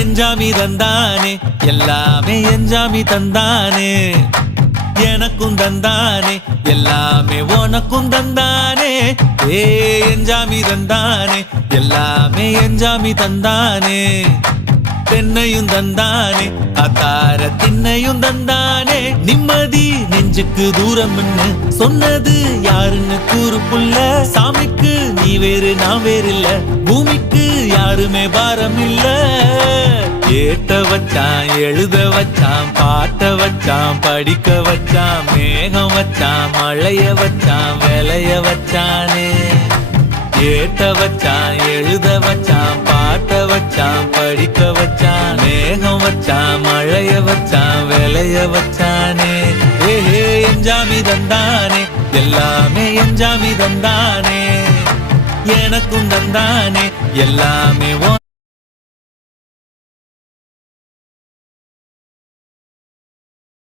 எஞ்சாமி தந்தானே எல்லாமே எஞ்சாமி தந்தானே எனக்கும் தந்தானே எல்லாமே உனக்கும் தந்தானே ஏ எஞ்சாமி தந்தானே எல்லாமே எஞ்சாமி தந்தானே தென்னையும் தந்தானே அத்தார திண்ணையும் தந்தானே நிம்மதி நெஞ்சுக்கு தூரம்னு சொன்னது யாருன்னு கூறு புள்ள சாமிக்கு நீ வேறு நான் வேறு இல்ல பூமிக்கு யாருமே பாரம் இல்ல ஏத்த வச்சான் எழுத வச்சான் பாட்ட வச்சான் படிக்க வச்சான் மேகம் வச்சான் மழைய வச்சான் விளைய வச்சானே ஏத்த வச்சான் எழுத வச்சான் பாட்ட வச்சான் படிக்க வச்சான் மேகம் வச்சான் மழைய வச்சான் விளைய வச்சானே ஏஹே எஞ்சாமி தந்தானே எல்லாமே எஞ்சாமி தந்தானே எனக்கும் தந்தானே எல்லாமே